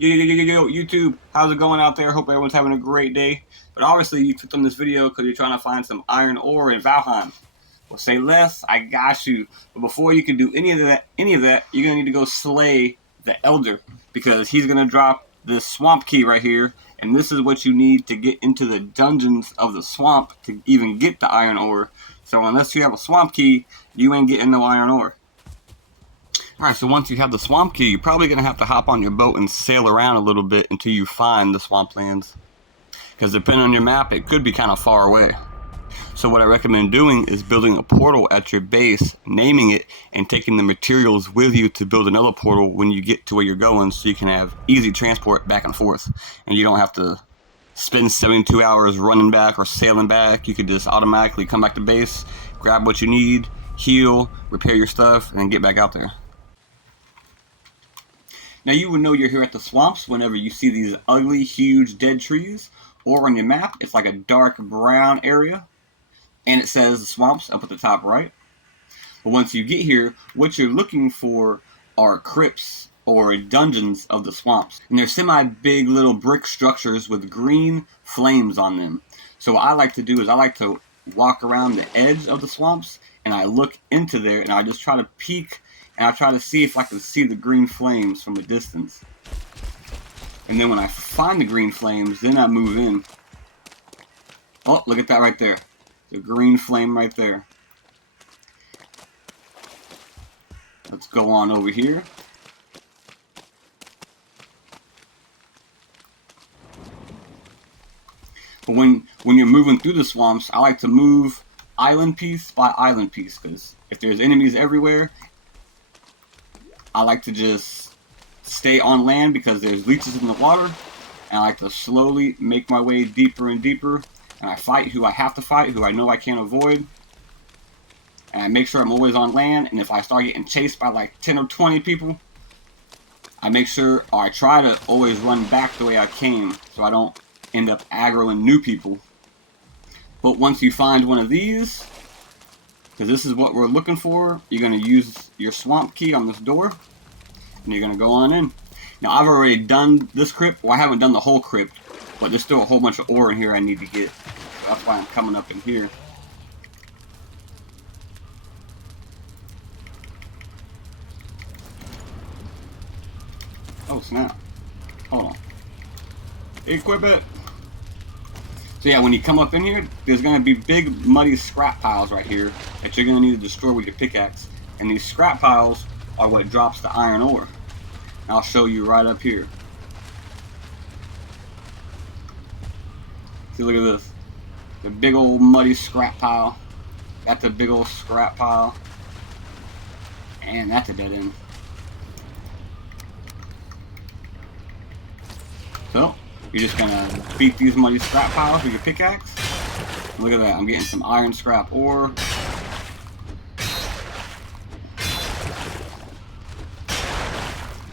Yo, YouTube, how's it going out there? Hope everyone's having a great day. But obviously, you clicked on this video because you're trying to find some iron ore in Valheim. Well, say less, I got you. But before you can do any of that, you're gonna need to go slay the Elder because he's gonna drop this swamp key right here, and this is what you need to get into the dungeons of the swamp to even get the iron ore. So unless you have a swamp key, you ain't getting no iron ore. Alright, so once you have the swamp key, you're probably going to have to hop on your boat and sail around a little bit until you find the swamplands. Because depending on your map, it could be kind of far away. So what I recommend doing is building a portal at your base, naming it, and taking the materials with you to build another portal when you get to where you're going so you can have easy transport back and forth. And you don't have to spend 72 hours running back or sailing back. You could just automatically come back to base, grab what you need, heal, repair your stuff, and then get back out there. Now you would know you're here at the swamps whenever you see these ugly, huge, dead trees, or on your map, it's like a dark brown area, and it says the swamps up at the top right. But once you get here, what you're looking for are crypts, or dungeons of the swamps. And they're semi-big little brick structures with green flames on them. So what I like to do is I like to walk around the edge of the swamps, and I look into there, and I just try to peek, and I try to see if I can see the green flames from a distance. And then when I find the green flames, then I move in. Oh, look at that right there. The green flame right there. Let's go on over here. But when you're moving through the swamps, I like to move island piece by island piece, because if there's enemies everywhere, I like to just stay on land because there's leeches in the water, and I like to slowly make my way deeper and deeper, and I fight who I have to fight, who I know I can't avoid, and I make sure I'm always on land. And if I start getting chased by like 10 or 20 people, I make sure, or I try to always run back the way I came so I don't end up aggroing new people. But once you find one of these, because this is what we're looking for, you're going to use your swamp key on this door, and you're going to go on in. Now, I've already done this crypt. Well, I haven't done the whole crypt, but there's still a whole bunch of ore in here I need to get. So that's why I'm coming up in here. Oh, snap. Hold on. Equip it! So yeah, when you come up in here, there's going to be big muddy scrap piles right here that you're going to need to destroy with your pickaxe. And these scrap piles are what drops the iron ore. And I'll show you right up here. See, look at this. The big old muddy scrap pile. That's a big old scrap pile. And that's a dead end. So, you're just gonna beat these muddy scrap piles with your pickaxe. Look at that, I'm getting some iron scrap ore.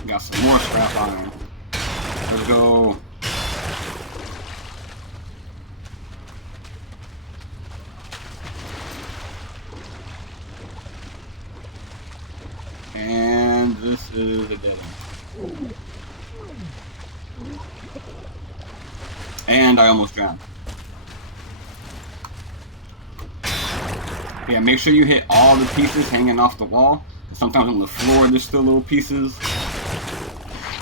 Got some more scrap iron. Let's go. And this is a dead end. And I almost drowned. Yeah, make sure you hit all the pieces hanging off the wall. Sometimes on the floor there's still little pieces.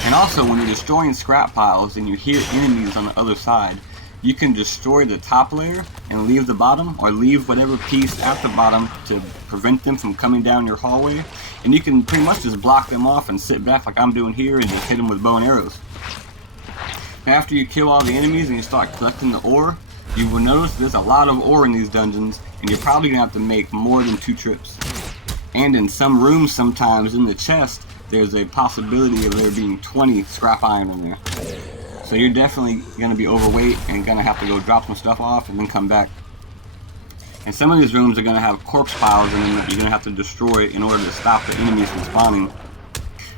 And also, when you're destroying scrap piles and you hear enemies on the other side, you can destroy the top layer and leave the bottom, or leave whatever piece at the bottom to prevent them from coming down your hallway. And you can pretty much just block them off and sit back like I'm doing here and just hit them with bow and arrows. After you kill all the enemies and you start collecting the ore, you will notice there's a lot of ore in these dungeons, and you're probably going to have to make more than 2 trips. And in some rooms sometimes in the chest, there's a possibility of there being 20 scrap iron in there. So you're definitely going to be overweight and going to have to go drop some stuff off and then come back. And some of these rooms are going to have corpse piles in them that you're going to have to destroy in order to stop the enemies from spawning.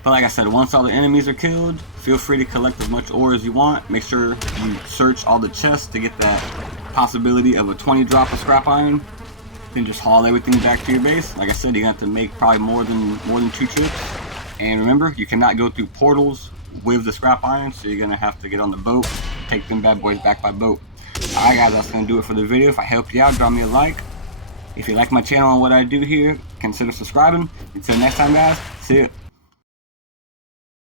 But like I said, once all the enemies are killed, feel free to collect as much ore as you want. Make sure you search all the chests to get that possibility of a 20 drop of scrap iron. Then just haul everything back to your base. Like I said, you're going to have to make probably more than 2 trips. And remember, you cannot go through portals with the scrap iron, so you're gonna have to get on the boat, take them bad boys back by boat. Alright guys, that's gonna do it for the video. If I helped you out, drop me a like. If you like my channel and what I do here, consider subscribing. Until next time guys, see ya.